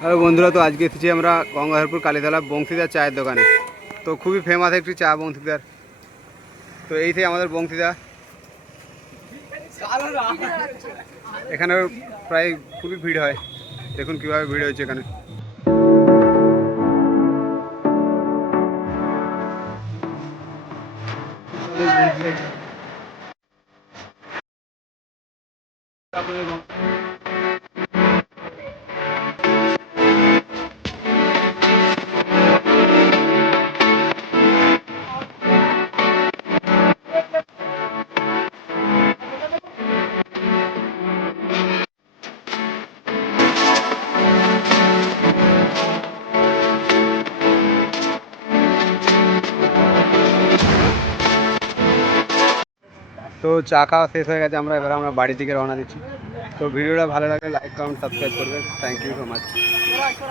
Hello বন্ধুরা, তো আজকে এসেছি আমরা গঙ্গাধরপুর কালীতলা বংশীদার চায়ের দোকানে। তো খুবই ফেমাস একটি চা বংশীদার। তো এই থেকে আমাদের বংশীদা, এখানে প্রায় খুবই ভিড় হয়। দেখুন কীভাবে ভিড় হয়েছে এখানে। তো চা খাওয়া শেষ হয়ে গেছে, এবার আমরা বাড়ি থেকে রওনা দিচ্ছি। তো ভিডিওটা ভালো লাগলে লাইক কমেন্ট সাবস্ক্রাইব করবেন। Thank you so much.